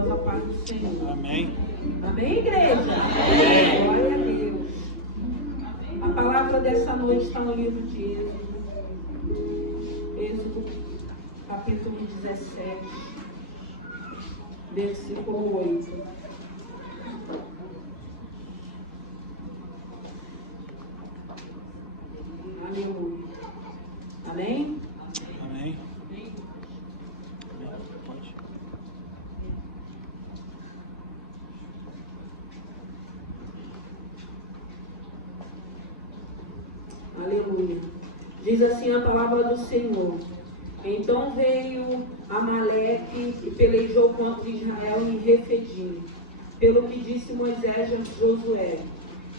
irmãos, a paz do Senhor. Amém. Amém, igreja? Amém. Glória a Deus. A palavra dessa noite está no livro de Êxodo. Êxodo, capítulo 17, versículo 8. Aleluia. Amém? Amém. Pode. Aleluia. Diz assim a palavra do Senhor. Então veio Amaleque e pelejou contra Israel em Refidim. Pelo que disse Moisés a Josué: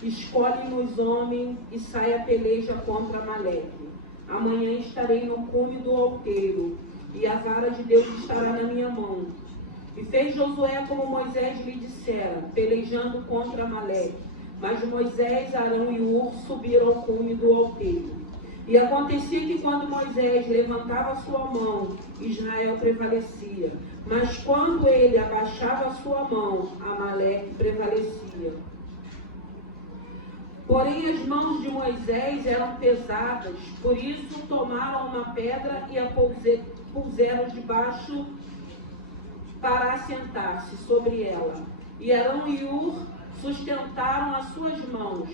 escolhe-nos homens e sai a peleja contra Amaleque. Amanhã estarei no cume do alqueiro, e a vara de Deus estará na minha mão. E fez Josué como Moisés lhe dissera, pelejando contra Amaleque. Mas Moisés, Arão e Hur subiram ao cume do alqueiro. E acontecia que quando Moisés levantava a sua mão, Israel prevalecia. Mas quando ele abaixava a sua mão, Amaleque prevalecia. Porém as mãos de Moisés eram pesadas, por isso tomaram uma pedra e a puseram debaixo para assentar-se sobre ela. E Arão e Hur sustentaram as suas mãos,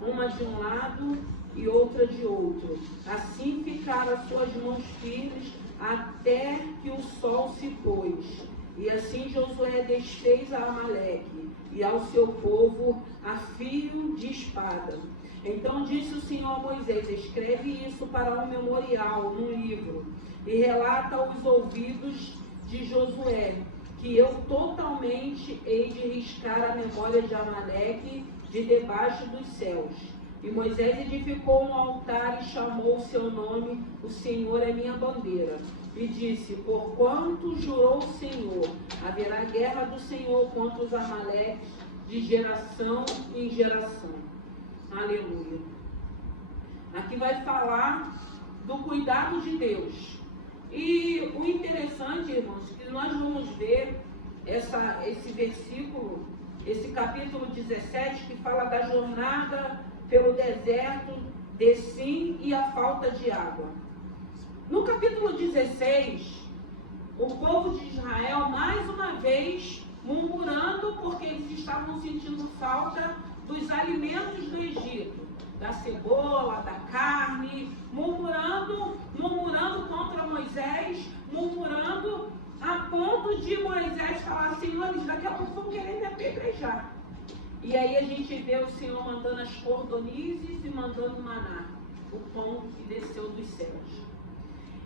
uma de um lado e outra de outro. Assim ficaram as suas mãos firmes até que o sol se pôs. E assim Josué desfez a Amaleque e ao seu povo a fio de espada. Então disse o Senhor a Moisés: escreve isso para um memorial num livro e relata aos ouvidos de Josué que eu totalmente hei de riscar a memória de Amaleque de debaixo dos céus. E Moisés edificou um altar e chamou o seu nome, o Senhor é minha bandeira. E disse: porquanto jurou o Senhor, haverá guerra do Senhor contra os Amaleques de geração em geração. Aleluia. Aqui vai falar do cuidado de Deus. E o interessante, irmãos, que nós vamos ver esse versículo, esse capítulo 17, que fala da jornada pelo deserto de Sim e a falta de água. No capítulo 16, o povo de Israel, mais uma vez, murmurando porque eles estavam sentindo falta dos alimentos do Egito, da cebola, da carne, murmurando contra Moisés, murmurando a ponto de Moisés falar: Senhor, eles daqui a pouco vão querer me apedrejar. E aí a gente vê o Senhor mandando as cordonizes e mandando maná, o pão que desceu dos céus.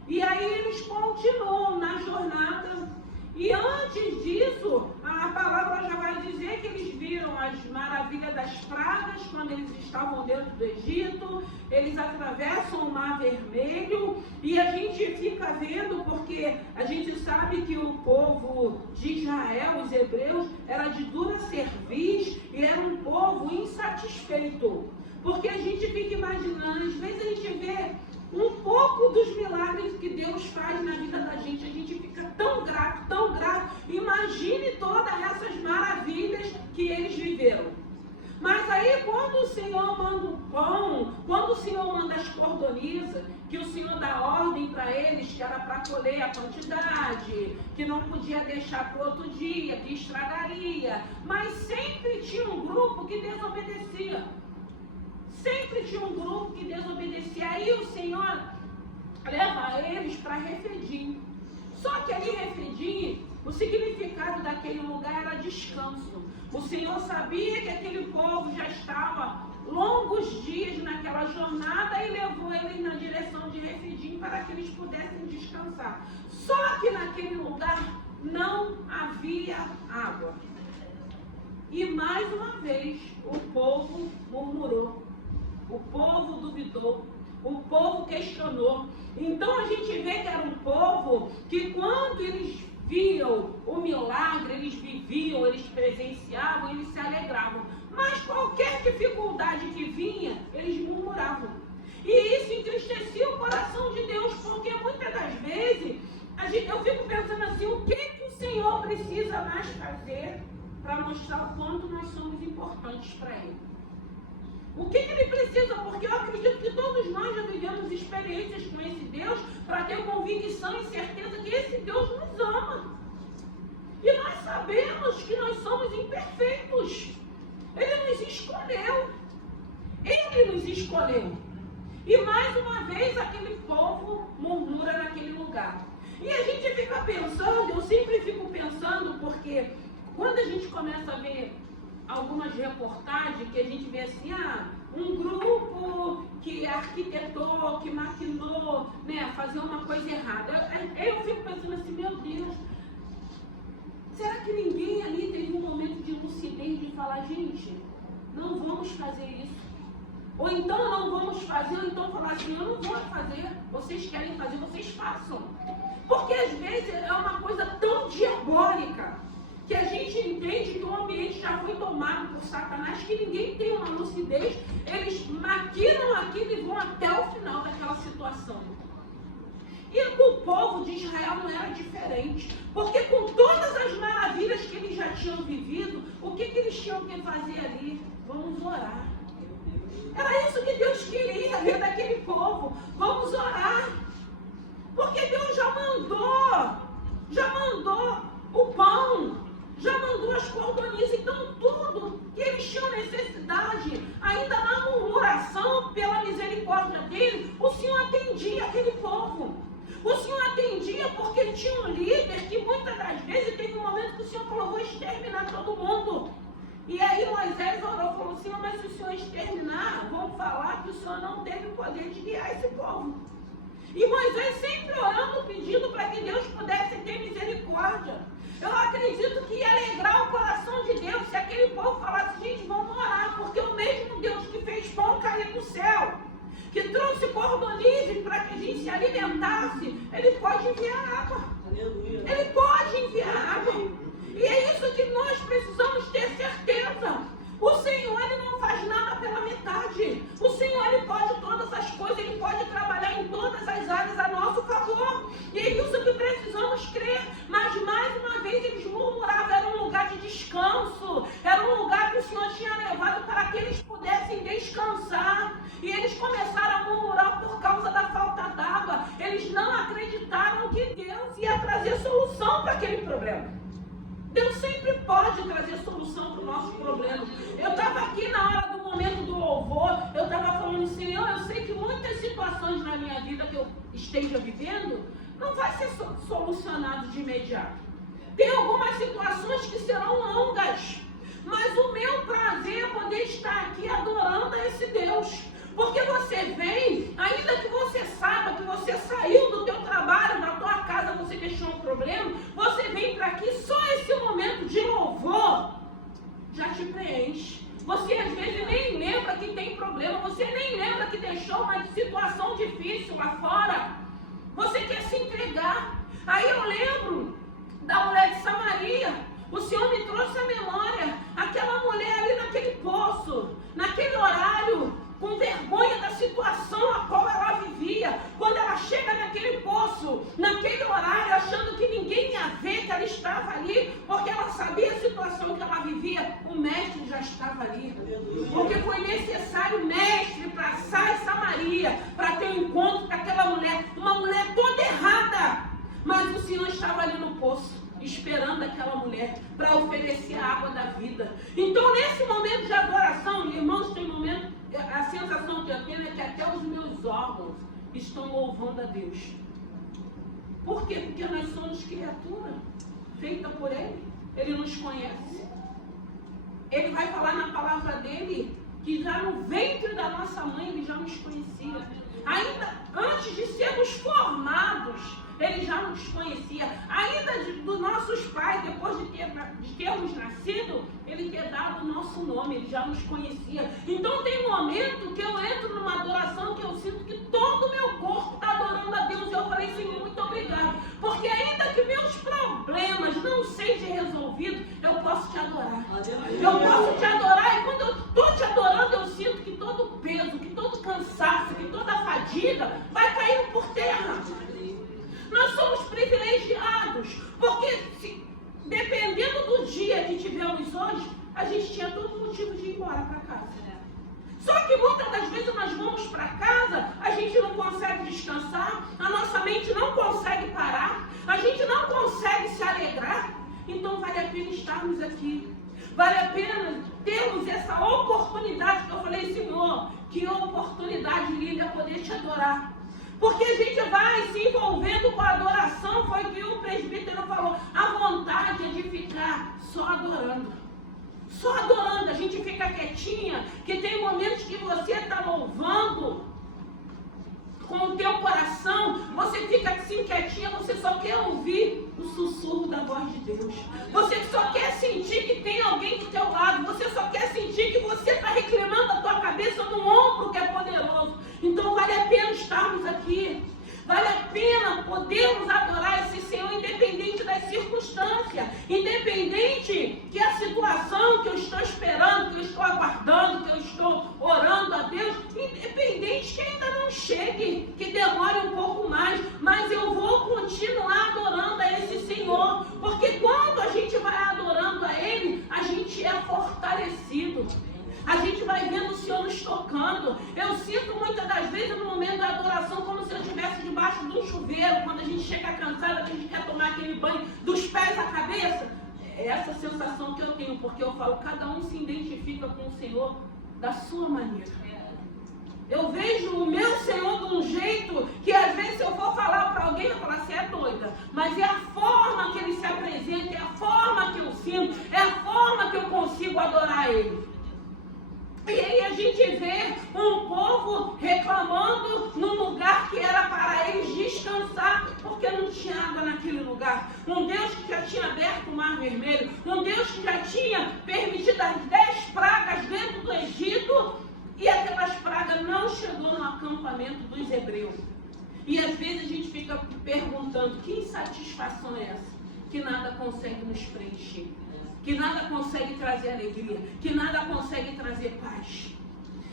E aí eles continuam na jornada. E antes disso, a palavra já vai dizer que eles viram as maravilhas das pragas quando eles estavam dentro do Egito. Eles atravessam o Mar Vermelho e a gente fica vendo, porque a gente sabe que o povo de Israel, os hebreus, era de dura cerviz e era um povo insatisfeito. Porque a gente fica imaginando, às vezes a gente vê um pouco dos milagres que Deus faz na vida da gente, a gente fica tão grato, tão grato. Imagine todas essas maravilhas que eles viveram. Mas aí quando o Senhor manda o pão, quando o Senhor manda as cordonizas, que o Senhor dá ordem para eles, que era para colher a quantidade, que não podia deixar para outro dia, que estragaria, mas sempre tinha um grupo que desobedecia. Sempre tinha um grupo que desobedecia. Aí o Senhor leva eles para Refidim. Só que ali Refidim, o significado daquele lugar era descanso. O Senhor sabia que aquele povo já estava longos dias naquela jornada e levou eles na direção de Refidim para que eles pudessem descansar. Só que naquele lugar não havia água. E mais uma vez o povo murmurou. O povo duvidou, o povo questionou. Então a gente vê que era um povo que quando eles viam o milagre, eles viviam, eles presenciavam, eles se alegravam. Mas qualquer dificuldade que vinha, eles murmuravam. E isso entristecia o coração de Deus, porque muitas das vezes eu fico pensando assim: o que o Senhor precisa mais Satanás fazer para mostrar o quanto nós somos importantes para ele? O que ele precisa? Porque eu acredito que todos nós já vivemos experiências com esse Deus para ter convicção e certeza que esse Deus nos ama. E nós sabemos que nós somos imperfeitos. Ele nos escolheu. Ele nos escolheu. E mais uma vez aquele povo murmura naquele lugar. E a gente fica pensando, eu sempre fico pensando, porque quando a gente começa a ver algumas reportagens que a gente vê assim, um grupo que arquitetou, que maquinou, né, fazer uma coisa errada. Eu fico pensando assim, meu Deus, será que ninguém ali teve um momento de lucidez de falar, gente, não vamos fazer isso? Ou então não vamos fazer, ou então falar assim, eu não vou fazer, vocês querem fazer, vocês façam. Porque às vezes é uma coisa tão diabólica, que a gente entende que o ambiente já foi tomado por Satanás, que ninguém tem uma lucidez, eles maquinam aquilo e vão até o final daquela situação. E com o povo de Israel não era diferente, porque com todas as maravilhas que eles já tinham vivido, o que eles tinham que fazer ali? Vamos orar. Era isso que Deus queria ver daquele povo, vamos orar, porque Deus já mandou o pão, já mandou as cordonices, então tudo que eles tinham necessidade, ainda na murmuração, pela misericórdia dele, o Senhor atendia aquele povo. O Senhor atendia porque tinha um líder que muitas das vezes teve um momento que o Senhor falou, vou exterminar todo mundo. E aí Moisés orou, falou, Senhor, mas se o Senhor exterminar, vão falar que o Senhor não teve o poder de guiar esse povo. E Moisés sempre orando, pedindo para que Deus pudesse ter misericórdia. Eu acredito que ia alegrar o coração de Deus se aquele povo falasse, gente, vamos orar, porque o mesmo Deus que fez pão cair do céu, que trouxe cordonices para que a gente se alimentasse, Ele pode enviar água. Aleluia. Ele pode enviar água. E é isso que nós precisamos ter certeza. O Senhor, Ele não faz nada pela metade. O Senhor, Ele pode todas as coisas, Ele pode trabalhar em todas as áreas a nosso favor. E é isso que precisamos crer. Mas mais uma vez eles murmuravam, era um lugar de descanso, era um lugar que o Senhor tinha levado para que eles pudessem descansar. E eles começaram a murmurar por causa da falta d'água. Eles não acreditaram que Deus ia trazer solução para aquele problema. Deus sempre pode trazer solução para o nosso problema. Eu estava aqui na hora do momento do louvor, eu estava falando, Senhor, eu sei que muitas situações na minha vida que eu esteja vivendo, não vai ser solucionado de imediato. Tem algumas situações que serão longas, mas o meu prazer é poder estar aqui adorando a esse Deus. Porque você vem, ainda que você saiba que você saiu do teu trabalho, da tua casa, você deixou um problema, você vem para aqui, só esse momento de louvor já te preenche. Você às vezes nem lembra que tem problema, você nem lembra que deixou uma situação difícil lá fora. Você quer se entregar. Aí eu lembro da mulher de Samaria. O Senhor me trouxe à memória aquela mulher ali naquele poço, naquele horário, com vergonha da situação a qual ela vivia. Quando ela chega naquele poço, naquele horário, achando que ninguém ia ver que ela estava ali, porque ela sabia a situação que ela vivia, o mestre já estava ali. Porque foi necessário o mestre para Sá e Samaria, para ter um encontro com aquela mulher, uma mulher toda errada. Mas o Senhor estava ali no poço, esperando aquela mulher para oferecer a água da vida. Então, nesse momento de adoração, irmãos, tem momento, a sensação que eu tenho é que até os meus órgãos estão louvando a Deus. Por quê? Porque nós somos criatura feita por Ele. Ele nos conhece. Ele vai falar na palavra dele que já no ventre da nossa mãe Ele já nos conhecia. Ainda antes de sermos formados, Ele já nos conhecia. Ainda dos nossos pais, depois de termos nascido, Ele ter dado o nosso nome, Ele já nos conhecia. Então tem um momento que eu entro numa adoração que eu sinto que todo o meu corpo está adorando a Deus. E eu falei, Senhor, muito obrigado. Porque ainda que meus problemas não sejam resolvidos, eu posso te adorar. Eu posso te adorar, e quando eu estou te adorando, eu sinto que todo o peso, que todo o cansaço, que toda a fadiga vai caindo por terra. Nós somos privilegiados, porque dependendo do gente tinha todo motivo de ir embora para casa. Só que muitas das vezes nós vamos para casa, a gente não consegue descansar, a nossa mente não consegue parar, a gente não consegue se alegrar. Então vale a pena estarmos aqui. Vale a pena termos essa oportunidade que eu falei, Senhor, que oportunidade linda poder te adorar. Porque a gente vai se envolvendo com a adoração, foi o que o presbítero falou, a vontade é de ficar só adorando. Só adorando, a gente fica quietinha, que tem momentos que você está louvando com o teu coração, você fica assim quietinha, você só quer ouvir o sussurro da voz de Deus. Você só quer sentir que tem alguém do teu lado, você só quer sentir que você está reclinando a tua cabeça no ombro que é poderoso. Então vale a pena estarmos aqui. Vale a pena podermos adorar esse Senhor, independente das circunstâncias, independente que a situação que eu estou esperando, que eu estou aguardando, que eu estou orando a Deus, independente que ainda não chegue, que demore um pouco mais, mas eu vou continuar adorando a esse Senhor, porque quando a gente vai adorando a Ele, a gente é fortalecido. A gente vai vendo o Senhor nos tocando. Eu sinto muitas das vezes no momento da adoração como se eu estivesse debaixo de um chuveiro, quando a gente chega cansada, que a gente quer tomar aquele banho dos pés à cabeça. É essa sensação que eu tenho, porque eu falo, cada um se identifica com o Senhor da sua maneira. Eu vejo o meu Senhor de um jeito que às vezes se eu for falar para alguém, eu vou falar, você é doida. Mas é a forma que Ele se apresenta, é a forma que eu sinto, é a forma que eu consigo adorar Ele. E aí a gente vê um povo reclamando num lugar que era para eles descansar, porque não tinha água naquele lugar. Um Deus que já tinha aberto o Mar Vermelho, um Deus que já tinha permitido as 10 pragas dentro do Egito, e aquelas pragas não chegou no acampamento dos hebreus. E às vezes a gente fica perguntando, que insatisfação é essa? Que nada consegue nos preencher. Que nada consegue trazer alegria, que nada consegue trazer paz.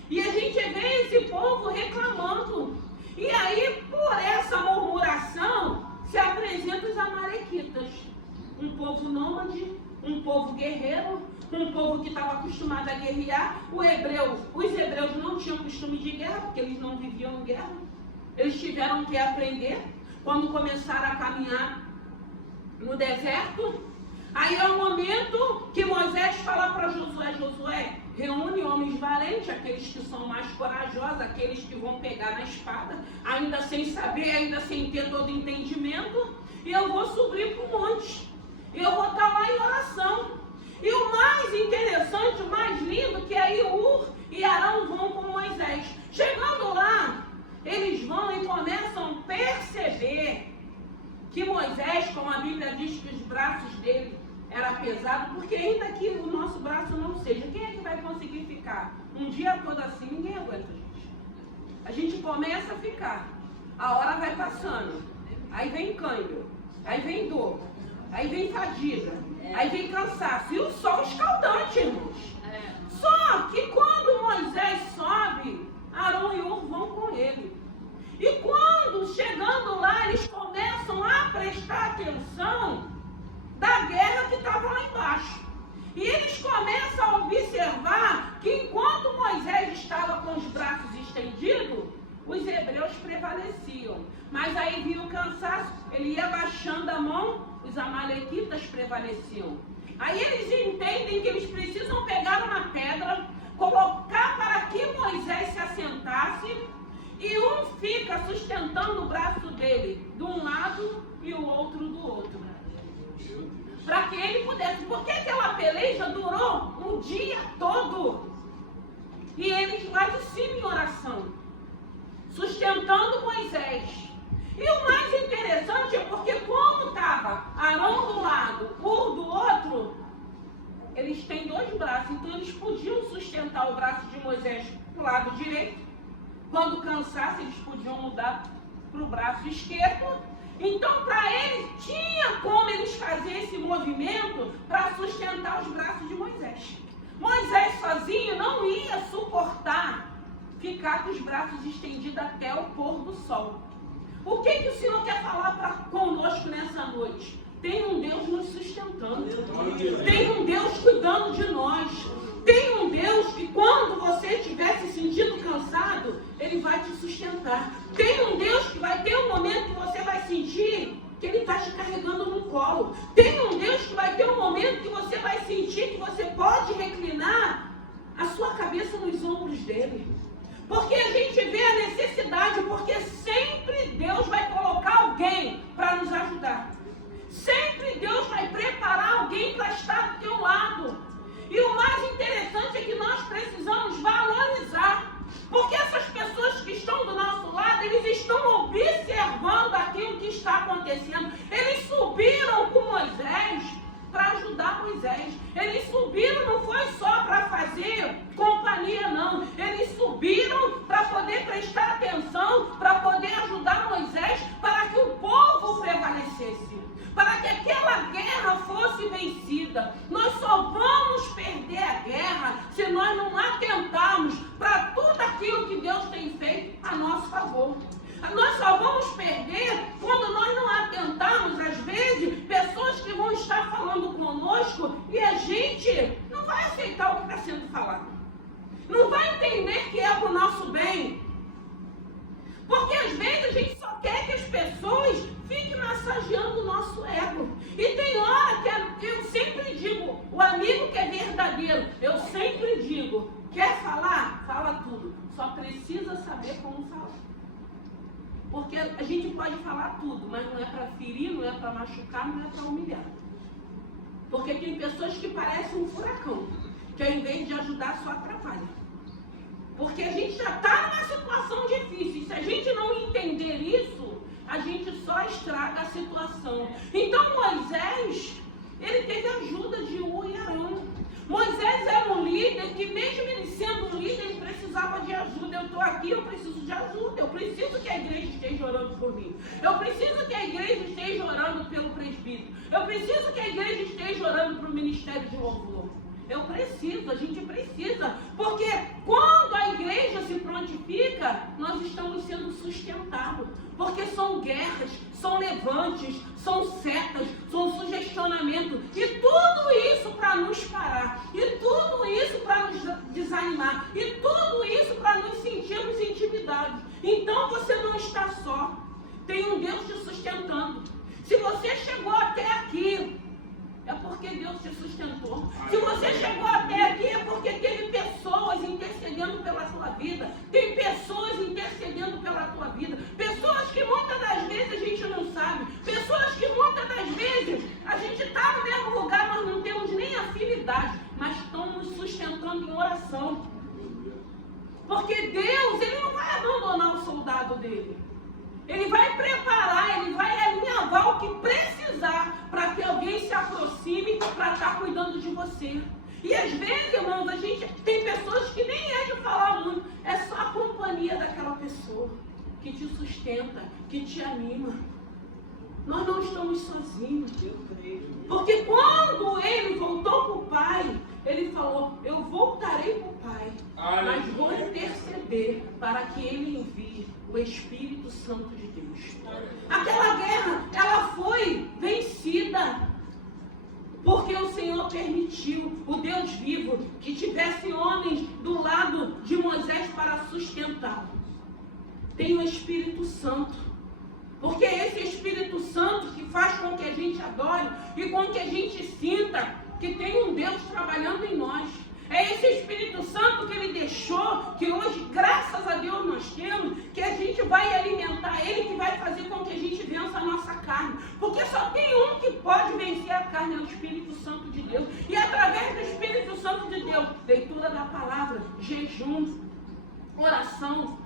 E a gente vê esse povo reclamando. E aí, por essa murmuração, se apresentam os amalequitas. Um povo nômade, um povo guerreiro, um povo que estava acostumado a guerrear. Os hebreus não tinham costume de guerra, porque eles não viviam em guerra. Eles tiveram que aprender quando começaram a caminhar no deserto. Aí é o momento que Moisés fala para Josué, Josué, reúne homens valentes, aqueles que são mais corajosos, aqueles que vão pegar na espada, ainda sem saber, ainda sem ter todo entendimento, e eu vou subir para o monte, eu vou estar lá em oração. E o mais interessante, o mais lindo, que aí Ur e Arão vão com Moisés. Chegando lá, eles vão e começam a perceber que Moisés, como a Bíblia diz que os braços dele era pesado, porque ainda que o nosso braço não seja, quem é que vai conseguir ficar um dia todo assim? Ninguém aguenta, gente. A gente começa a ficar, a hora vai passando, aí vem câimbro, aí vem dor, aí vem fadiga, aí vem cansaço, e o sol escaldante, irmãos. Só que quando Moisés sobe, Arão e Ur vão com ele. E quando, chegando lá, eles começam a prestar atenção da guerra que estava lá embaixo. E eles começam a observar que enquanto Moisés estava com os braços estendidos, os hebreus prevaleciam. Mas aí vinha o cansaço, ele ia baixando a mão, os amalequitas prevaleciam. Aí eles entendem que eles precisam pegar uma pedra, colocar para que Moisés se assentasse, e um fica sustentando o braço dele de um lado e o outro do outro. Para que ele pudesse, porque aquela peleja durou um dia todo. E eles lá de cima em oração, sustentando Moisés. E o mais interessante é porque como estava Arão do lado, Ur do outro, eles têm 2 braços, então eles podiam sustentar o braço de Moisés para o lado direito. Quando cansasse, eles podiam mudar para o braço esquerdo. Então, para eles, tinha como eles fazerem esse movimento para sustentar os braços de Moisés. Moisés sozinho não ia suportar ficar com os braços estendidos até o pôr do sol. O que o Senhor quer falar conosco nessa noite? Tem um Deus nos sustentando. Tem um Deus cuidando de nós. sustentar. Tem um Deus que vai ter um momento que você vai sentir que Ele está te carregando no colo. Tem um Deus que vai ter um momento que você vai sentir que você pode reclinar a sua cabeça nos ombros dele. Porque a gente vê a necessidade, porque sempre Deus vai colocar alguém para nos ajudar. Sempre Deus vai preparar alguém para estar do teu lado. E o mais interessante é que nós precisamos valorizar. Porque essas pessoas que estão do nosso lado, eles estão observando aquilo que está acontecendo. Eles subiram com Moisés para ajudar Moisés. Eles subiram, não foi só para fazer companhia, não. Eles subiram para poder prestar atenção, para poder ajudar Moisés, para que o povo prevalecesse, para que aquela guerra fosse vencida. Nós só vamos perder a guerra se nós não atentarmos para tudo aquilo que Deus tem feito a nosso favor. Nós só vamos perder quando nós não atentarmos, às vezes, pessoas que vão estar falando conosco e a gente não vai aceitar o que está sendo falado. Não vai entender que é para o nosso bem. Porque às vezes a gente só quer que as pessoas fiquem massageando o nosso ego. E tem hora que eu sempre digo, o amigo que é verdadeiro, eu sempre digo, quer falar? Fala tudo. Só precisa saber como falar. Porque a gente pode falar tudo, mas não é para ferir, não é para machucar, não é para humilhar. Porque tem pessoas que parecem um furacão, que ao invés de ajudar, só atrapalha. Porque a gente já está numa situação difícil. E se a gente não entender isso, a gente só estraga a situação. Então Moisés, ele teve ajuda de Ur e Arão. Moisés era um líder que, mesmo ele sendo um líder, ele precisava de ajuda. Eu estou aqui, eu preciso de ajuda. Eu preciso que a igreja esteja orando por mim. Eu preciso que a igreja esteja orando pelo presbítero. Eu preciso que a igreja esteja orando para o ministério de louvor. Eu preciso, a gente precisa. Porque quando a igreja se prontifica, nós estamos sendo sustentados. Porque são guerras, são levantes, são setas, são sugestionamentos. E tudo isso para nos parar. E tudo isso para nos desanimar. E tudo isso para nos sentirmos intimidados. Então você não está só. Tem um Deus te sustentando. Se você chegou até aqui, é porque Deus te sustentou. Se você chegou até aqui, é porque teve pessoas intercedendo pela sua vida. Tem pessoas intercedendo pela tua vida. Pessoas que muitas das vezes a gente não sabe. Pessoas que muitas das vezes a gente está no mesmo lugar, nós não temos nem afinidade, mas estão nos sustentando em oração. Porque Deus, Ele não vai abandonar o soldado dele. Ele vai preparar, Ele vai alinhavar o que precisar para que alguém se aproxime para estar cuidando de você. E às vezes, irmãos, a gente tem pessoas que nem é de falar muito, é só a companhia daquela pessoa que te sustenta, que te anima. Nós não estamos sozinhos, porque quando ele voltou para o Pai, ele falou, eu voltarei para o Pai, mas vou interceder para que ele envie o Espírito Santo de Deus. Aquela guerra, ela foi vencida, porque o Senhor permitiu, o Deus vivo, que tivesse homens do lado de Moisés para sustentá-lo. Tem o Espírito Santo. Porque é esse Espírito Santo que faz com que a gente adore e com que a gente sinta que tem um Deus trabalhando em nós. É esse Espírito Santo que Ele deixou, que hoje, graças a Deus, nós temos, que a gente vai alimentar Ele, que vai fazer com que a gente vença a nossa carne. Porque só tem um que pode vencer a carne, é o Espírito Santo de Deus. E através do Espírito Santo de Deus, leitura da palavra, jejum, oração,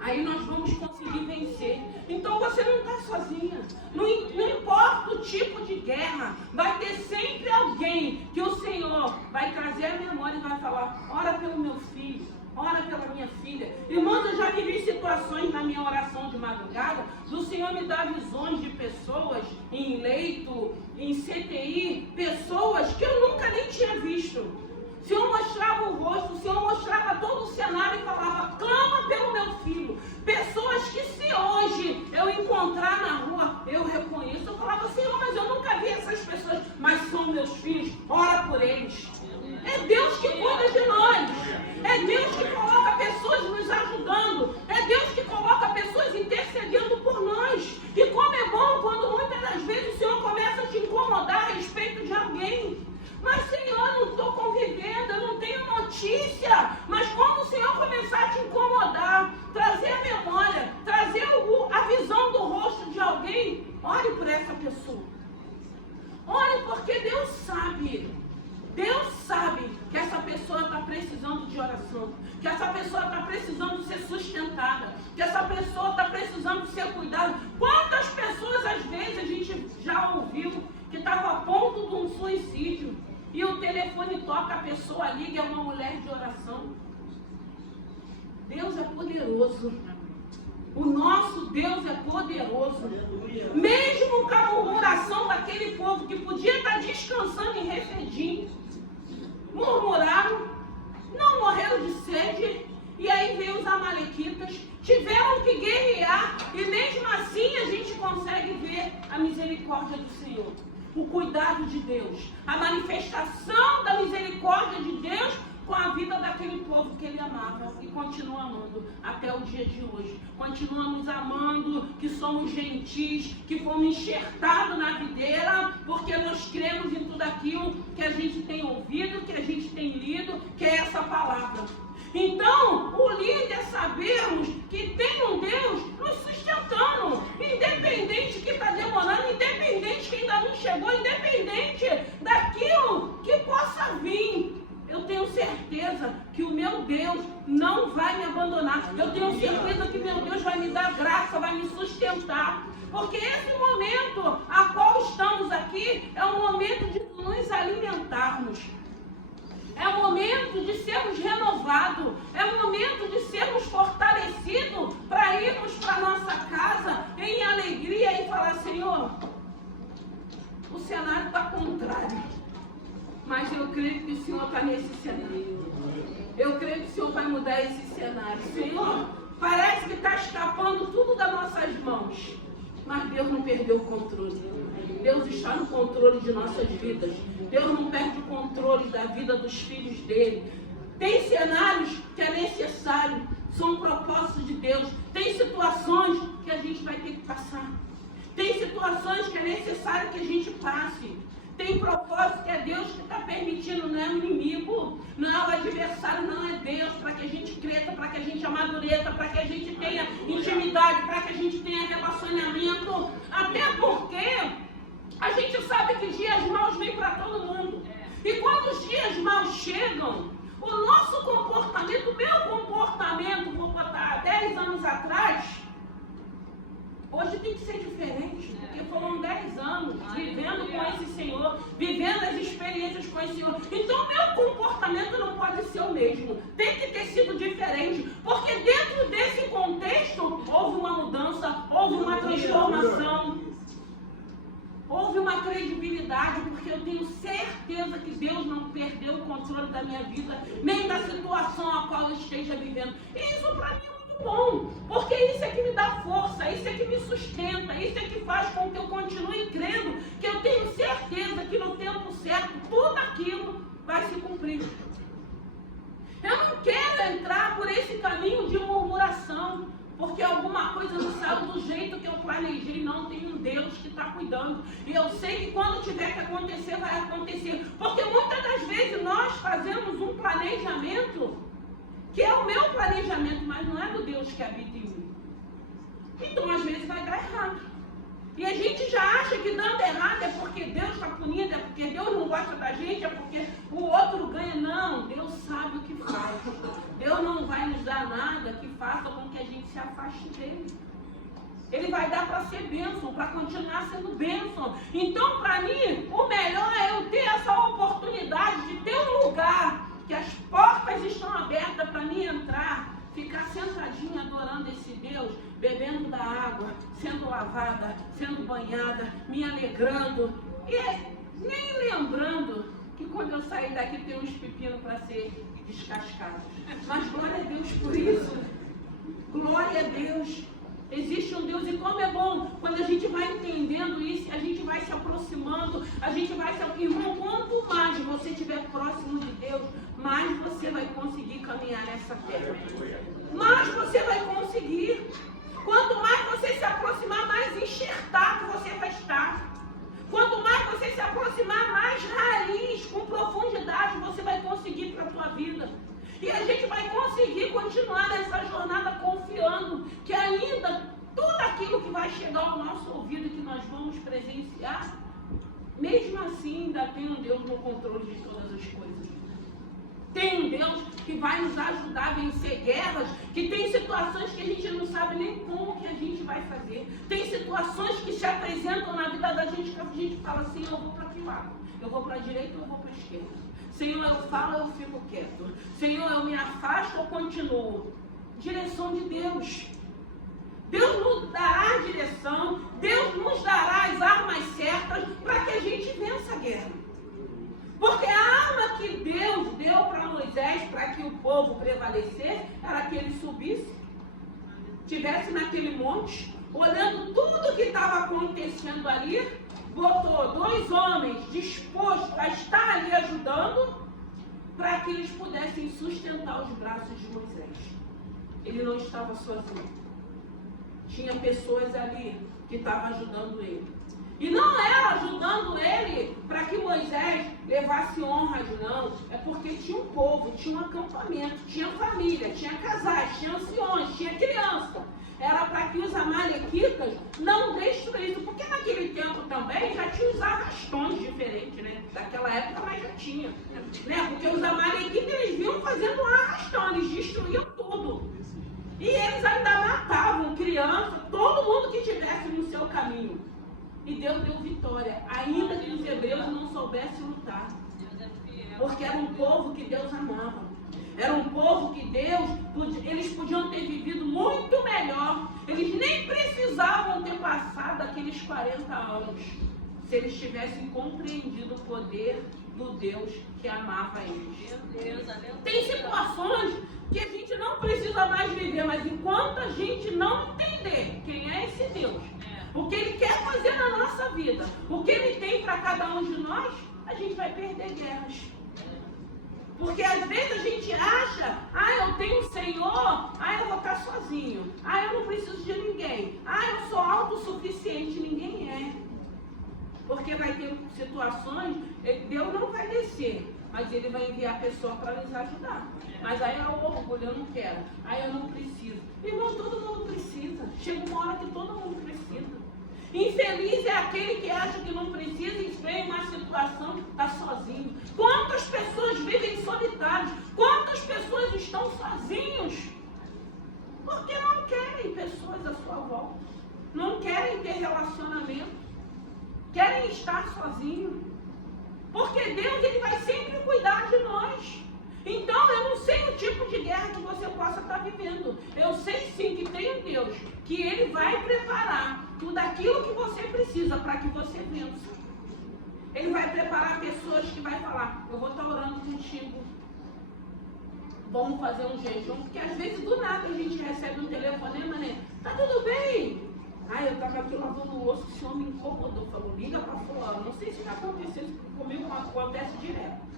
aí nós vamos conseguir vencer. Então você não está sozinha. Não importa o tipo de guerra, vai ter sempre alguém que o Senhor vai trazer à memória e vai falar, ora pelo meu filho, ora pela minha filha. Irmãos, eu já vivi situações na minha oração de madrugada, do Senhor me dar visões de pessoas em leito, em CTI, pessoas que eu nunca nem tinha visto. O Senhor mostrava o rosto, o Senhor mostrava todo o cenário e falava, clama pelo meu filho. Pessoas que se hoje eu encontrar na rua, eu reconheço. Eu falava, Senhor, mas eu nunca vi essas pessoas, mas são meus filhos, ora por eles. É Deus que cuida de nós. É Deus que coloca pessoas nos ajudando. É Deus que coloca Deus sabe que essa pessoa está precisando de oração, que essa pessoa está precisando ser sustentada, que essa pessoa está precisando ser cuidada. Quantas pessoas, às vezes, a gente já ouviu que estava a ponto de um suicídio e o telefone toca, a pessoa liga, é uma mulher de oração. Deus é poderoso. O nosso Deus é poderoso. Mesmo com a murmuração daquele povo que podia estar descansando em Refidim, murmuraram, não morreram de sede, e aí veio os amalequitas, tiveram que guerrear, e mesmo assim a gente consegue ver a misericórdia do Senhor, o cuidado de Deus, a manifestação da misericórdia de Deus com a vida daquele povo que ele amava e continua amando até o dia de hoje. Continuamos amando, que somos gentis, que fomos enxertados na videira, porque nós cremos em tudo aquilo que a gente tem ouvido, que a gente tem lido, que é essa palavra. Então, o lindo é sabermos que tem um Deus nos sustentando, independente que está demorando, independente que ainda não chegou, independente daquilo que possa vir. Eu tenho certeza que o meu Deus não vai me abandonar. Eu tenho certeza que meu Deus vai me dar graça, vai me sustentar. Porque esse momento a qual estamos aqui é um momento de nos alimentarmos. É um momento de sermos renovados. É um momento de sermos fortalecidos para irmos para nossa casa em alegria e falar: Senhor, o cenário está contrário. Mas eu creio que o Senhor está nesse cenário. Eu creio que o Senhor vai mudar esse cenário. Senhor, parece que está escapando tudo das nossas mãos. Mas Deus não perdeu o controle. Deus está no controle de nossas vidas. Deus não perde o controle da vida dos filhos dele. Tem cenários que é necessário. São propósitos de Deus. Tem situações que a gente vai ter que passar. Tem situações que é necessário que a gente passe. Tem propósito que é Deus que está permitindo, não é o inimigo, não é o adversário, não é Deus, para que a gente cresça, para que a gente amadureça, para que a gente tenha intimidade, para que a gente tenha relacionamento. Até porque a gente sabe que dias maus vêm para todo mundo. E quando os dias maus chegam, o nosso comportamento, o meu comportamento, vou botar há 10 anos atrás, hoje tem que ser diferente, porque foram 10 anos vivendo com esse Senhor, vivendo as experiências com esse Senhor. Então, meu comportamento não pode ser o mesmo. Tem que ter sido diferente, porque dentro desse contexto houve uma mudança, houve uma transformação, houve uma credibilidade, porque eu tenho certeza que Deus não perdeu o controle da minha vida, nem da situação a qual eu esteja vivendo. E isso para mim é bom, porque isso é que me dá força, isso é que me sustenta, isso é que faz com que eu continue crendo, que eu tenho certeza que no tempo certo tudo aquilo vai se cumprir. Eu não quero entrar por esse caminho de murmuração, porque alguma coisa não saiu do jeito que eu planejei. Não, tem um Deus que está cuidando, e eu sei que quando tiver que acontecer, vai acontecer, porque muitas das vezes nós fazemos um planejamento que é o meu planejamento, mas não é do Deus que habita em mim. Então, às vezes, vai dar errado. E a gente já acha que dando errado é porque Deus está punindo, é porque Deus não gosta da gente, é porque o outro ganha. Não, Deus sabe o que faz. Deus não vai nos dar nada que faça com que a gente se afaste dele. Ele vai dar para ser bênção, para continuar sendo bênção. Então, para mim, o melhor é eu ter essa oportunidade de ter um lugar que as portas estão abertas para mim entrar, ficar sentadinha adorando esse Deus, bebendo da água, sendo lavada, sendo banhada, me alegrando e nem lembrando que quando eu sair daqui tem uns pepinos para ser descascados. Mas glória a Deus por isso. Glória a Deus. Existe um Deus, e como é bom quando a gente vai entendendo isso, a gente vai se aproximando, a gente vai se... Irmão, quanto mais você estiver próximo de Deus, mais você vai conseguir caminhar nessa terra. Mais você vai conseguir. Quanto mais você se aproximar, mais enxertado você vai estar. Quanto mais você se aproximar, mais raiz, com profundidade você vai conseguir para a tua vida. E a gente vai conseguir continuar nessa jornada confiando que ainda tudo aquilo que vai chegar ao nosso ouvido, que nós vamos presenciar, mesmo assim ainda tem um Deus no controle de todas as coisas. Tem um Deus que vai nos ajudar a vencer guerras, que tem situações que a gente não sabe nem como que a gente vai fazer. Tem situações que se apresentam na vida da gente que a gente fala assim, eu vou para que lado? Eu vou para a direita ou eu vou para a esquerda? Senhor, eu falo ou eu fico quieto? Senhor, eu me afasto ou continuo? Direção de Deus. Deus nos dará a direção, Deus nos dará as armas certas para que a gente vença a guerra. Porque a arma que Deus deu para Moisés, para que o povo prevalecesse, era que ele subisse, estivesse naquele monte, olhando tudo que estava acontecendo ali, botou 2 homens dispostos a estar ali ajudando, para que eles pudessem sustentar os braços de Moisés. Ele não estava sozinho. Tinha pessoas ali que estavam ajudando ele. E não era ajudando ele para que Moisés levasse honras, não. É porque tinha um povo, tinha um acampamento, tinha família, tinha casais, tinha anciões, tinha criança. Era para que os amalequitas não destruíssem. Porque naquele tempo também já tinha os arrastões diferentes, né? Daquela época, mas já tinha. Né? Porque os amalequitas, eles vinham fazendo um arrastão, eles destruíam tudo. E eles ainda matavam criança, todo mundo que estivesse no seu caminho. E Deus deu vitória, ainda que os hebreus não soubessem lutar. Porque era um povo que Deus amava. Era um povo que eles podiam ter vivido muito melhor. Eles nem precisavam ter passado aqueles 40 anos, se eles tivessem compreendido o poder do Deus que amava eles. Tem situações que a gente não precisa mais viver, mas enquanto a gente não entender quem é esse Deus, o que Ele quer fazer na nossa vida, o que Ele tem para cada um de nós, a gente vai perder guerras. Porque às vezes a gente acha, eu tenho um Senhor, eu vou estar sozinho, eu não preciso de ninguém, eu sou autossuficiente. Ninguém é. Porque vai ter situações, Deus não vai descer, mas Ele vai enviar a pessoa para nos ajudar. Mas aí é o orgulho, eu não quero, eu não preciso. Irmão, todo mundo precisa. Chega uma hora que todo mundo precisa. Infeliz é aquele que acha que não precisa e vem uma situação que está sozinho. Quantas pessoas vivem solitários? Quantas pessoas estão sozinhos? Porque não querem pessoas à sua volta. Não querem ter relacionamento. Querem estar sozinhos. Porque Deus, Ele vai sempre cuidar de nós. Então, eu não sei o tipo de guerra que você possa estar vivendo. Eu sei sim que tem um Deus, que Ele vai preparar tudo aquilo que você precisa para que você vença. Ele vai preparar pessoas que vai falar, eu vou estar orando contigo. Vamos fazer um jejum, porque às vezes do nada a gente recebe um telefonema, né? Tá tudo bem? Eu estava aqui lavando o osso, o senhor me incomodou. Falou, liga para fulano. Não sei se já aconteceu, isso comigo acontece direto.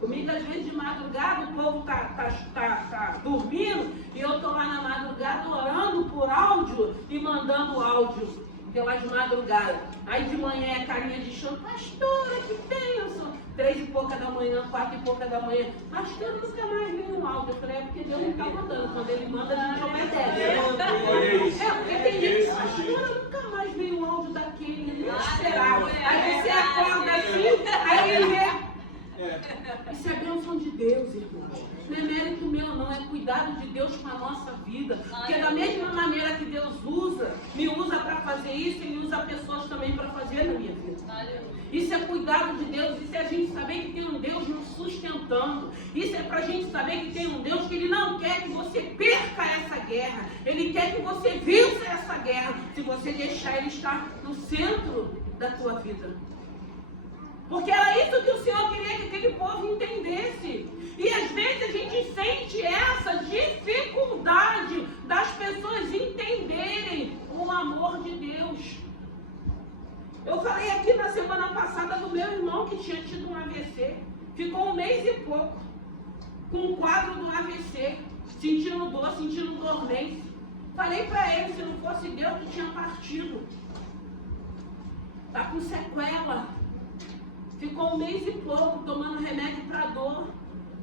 Comigo, às vezes, de madrugada, o povo tá dormindo e eu estou lá na madrugada orando por áudio e mandando áudio pelas madrugadas. Aí de manhã é carinha de chão, pastora, que bênção! 3 e pouca da manhã, 4 e pouca da manhã. Pastor, nunca mais veio um áudio. Eu falei, porque Deus não está mandando. Quando Ele manda, a gente obedece. Porque tem gente que pastora, nunca mais veio um áudio daquele. Não esperava. Aí você acorda assim, aí ele vê. Isso é bênção de Deus, irmãos. Não é mérito meu, não. É cuidado de Deus com a nossa vida. Porque da mesma maneira que Deus me usa para fazer isso, Ele usa pessoas também para fazer na minha vida. Isso é cuidado de Deus. Isso é a gente saber que tem um Deus nos sustentando. Isso é para a gente saber que tem um Deus que Ele não quer que você perca essa guerra. Ele quer que você vença essa guerra, se você deixar Ele estar no centro da tua vida. Porque era isso que o Senhor queria que aquele povo entendesse. E às vezes a gente sente essa dificuldade das pessoas entenderem o amor de Deus. Eu falei aqui na semana passada do meu irmão que tinha tido um AVC. Ficou 1 mês e pouco com um quadro do AVC, sentindo dor, sentindo dormência. Falei para ele, se não fosse Deus, que tinha partido. Está com sequela. Ficou 1 mês e pouco tomando remédio para dor.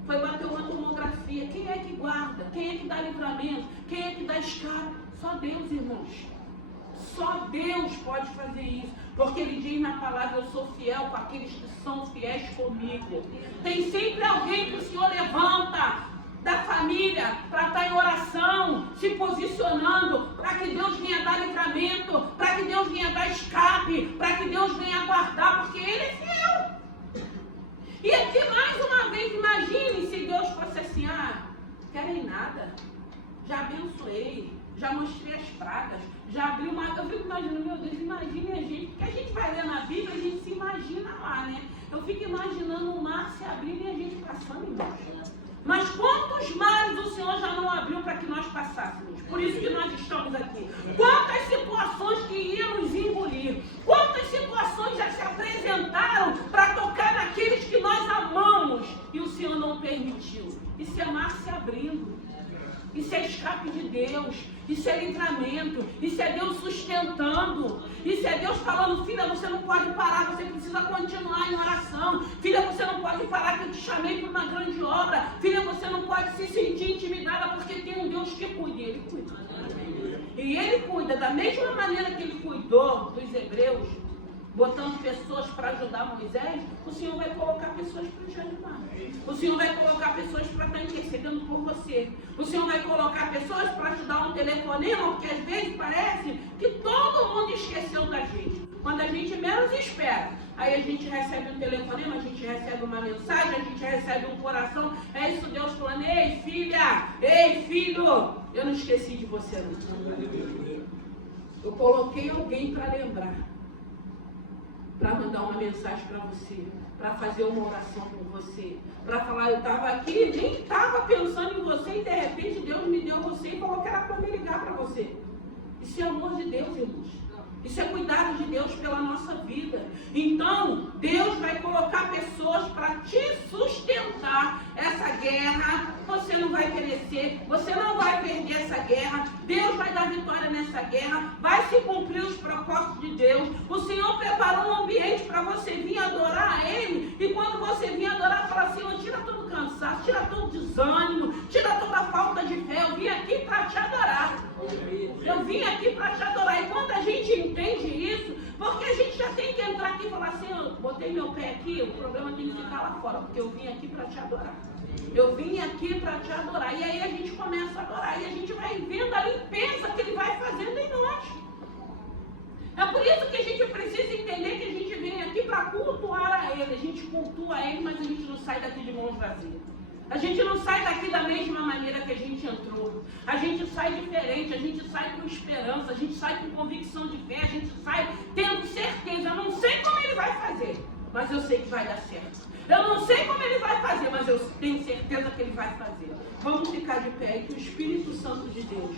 Foi bater uma tomografia. Quem é que guarda? Quem é que dá livramento? Quem é que dá escape? Só Deus, irmãos. Só Deus pode fazer isso. Porque Ele diz na palavra: eu sou fiel com aqueles que são fiéis comigo. Tem sempre alguém que o Senhor levanta da família para estar em oração, se posicionando, para que Deus venha dar livramento, para que Deus venha dar escape, para que Deus venha guardar, porque Ele é fiel. E aqui mais uma vez, imagine se Deus fosse assim: querem nada, já abençoei, já mostrei as pragas, já abri uma... Eu fico imaginando, meu Deus, imagine a gente, porque a gente vai ler na Bíblia, a gente se imagina lá, né? Eu fico imaginando o mar se abrindo e a gente passando embaixo. Mas quantos mares o Senhor já não abriu para que nós passássemos? Por isso que nós estamos aqui. Quantas situações que iam nos engolir? Quantas situações já se apresentaram para tocar naqueles que nós amamos e o Senhor não permitiu? Isso é mar se abrindo. Isso é escape de Deus. Isso é livramento. Isso é Deus sustentando. Isso é Deus falando: filha, você não pode parar, você precisa continuar em oração. Filha, você não pode parar, que eu te chamei para uma grande obra. Filha, você não pode se sentir intimidada, porque tem um Deus que cuida. E Ele cuida. E Ele cuida da mesma maneira que Ele cuidou dos hebreus, botando pessoas para ajudar Moisés. O Senhor vai colocar pessoas para te ajudar. O Senhor vai colocar pessoas para estar intercedendo por você. O Senhor vai colocar pessoas para te dar um telefonema, porque às vezes parece que todo mundo esqueceu da gente. Quando a gente menos espera, aí a gente recebe um telefonema, a gente recebe uma mensagem, a gente recebe um coração. É isso, Deus falando: ei filha, ei filho, eu não esqueci de você não. Eu coloquei alguém para lembrar, para mandar uma mensagem para você, para fazer uma oração por você, para falar: eu estava aqui, nem estava pensando em você, e de repente Deus me deu você e falou que era para me ligar para você. Isso é amor de Deus, irmãos. Isso é cuidado de Deus pela nossa vida. Então, Deus vai colocar pessoas para te sustentar essa guerra. Você não vai perecer, você não vai perder essa guerra. Deus vai dar vitória nessa guerra. Vai se cumprir os propósitos de Deus. O Senhor preparou um ambiente para você vir adorar a Ele. E ququando você vir adorar, fala: Senhor, tira todo o cansaço, tira todo o desânimo, tira toda a falta de fé. Eu vim aqui para te adorar. Eu vim aqui para te adorar. E quando a gente entende isso, porque a gente já tem que entrar aqui e falar assim: eu botei meu pé aqui, o problema tem que ficar lá fora, porque eu vim aqui para te adorar. Eu vim aqui para te adorar. E aí a gente começa a adorar e a gente vai vendo a limpeza que Ele vai fazendo em nós. É por isso que a gente precisa entender que a gente vem aqui para cultuar a Ele. A gente cultua a Ele, mas a gente não sai daqui de mãos vazias. A gente não sai daqui da mesma maneira que a gente entrou. A gente sai diferente, a gente sai com esperança, a gente sai com convicção de fé, a gente sai tendo certeza. Eu não sei como Ele vai fazer, mas eu sei que vai dar certo. Eu não sei como Ele vai fazer, mas eu tenho certeza que Ele vai fazer. Vamos ficar de pé e que o Espírito Santo de Deus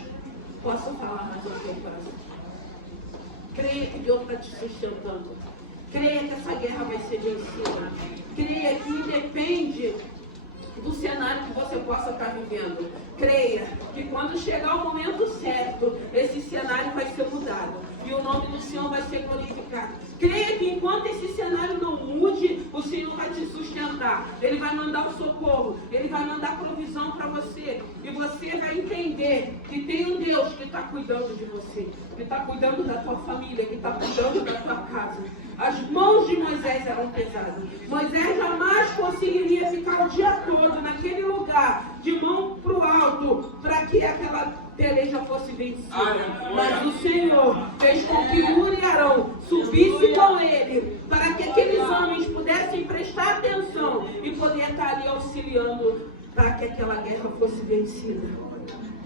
possa falar mais ao teu coração. Creia que Deus está te sustentando. Creia que essa guerra vai ser vencida. Creia que independe do cenário que você possa estar vivendo. Creia que quando chegar o momento certo, esse cenário vai ser mudado e o nome do Senhor vai ser glorificado. Creia que enquanto esse cenário não mude, o Senhor vai te sustentar. Ele vai mandar o socorro, Ele vai mandar provisão para você. E você vai entender que tem um Deus que está cuidando de você, que está cuidando da tua família, que está cuidando da tua casa. As mãos de Moisés eram pesadas. Moisés jamais conseguiria ficar o dia todo naquele lugar, de mão para o alto, para que aquela peleja fosse vencida. Mas o Senhor fez com que Uri e Arão subissem com ele, para que aqueles homens pudessem prestar atenção e poder estar ali auxiliando para que aquela guerra fosse vencida.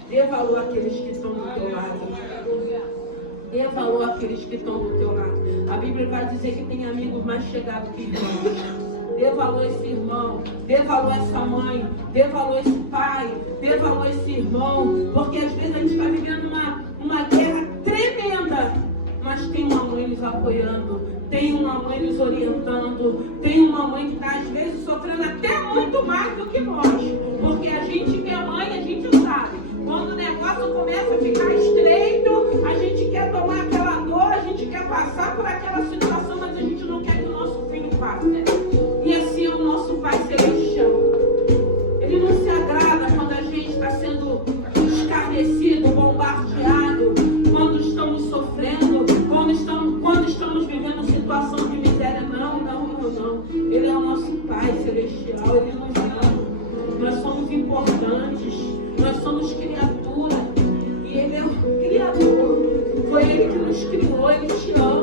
Dê valor àqueles que estão do teu lado. Dê valor àqueles que estão do teu lado. A Bíblia vai dizer que tem amigos mais chegados que irmãos. Dê valor a esse irmão, dê valor a essa mãe, dê valor a esse pai, dê valor a esse irmão, porque às vezes a gente está vivendo uma guerra tremenda, mas tem uma mãe nos apoiando, tem uma mãe nos orientando, tem uma mãe que está às vezes sofrendo até muito mais do que nós, porque a gente que é mãe, a gente sabe, quando o negócio começa a ficar estreito, a gente quer tomar aquela dor, a gente quer passar por aquela situação, mas a gente não quer que o nosso filho passe, né? E assim é o nosso Pai Celestial. Ele não se agrada quando a gente está sendo escarnecido, bombardeado, quando estamos sofrendo, quando estamos vivendo Pai Celestial, Ele nos ama. Nós somos importantes, nós somos criatura, e Ele é o Criador. Foi Ele que nos criou, Ele te ama.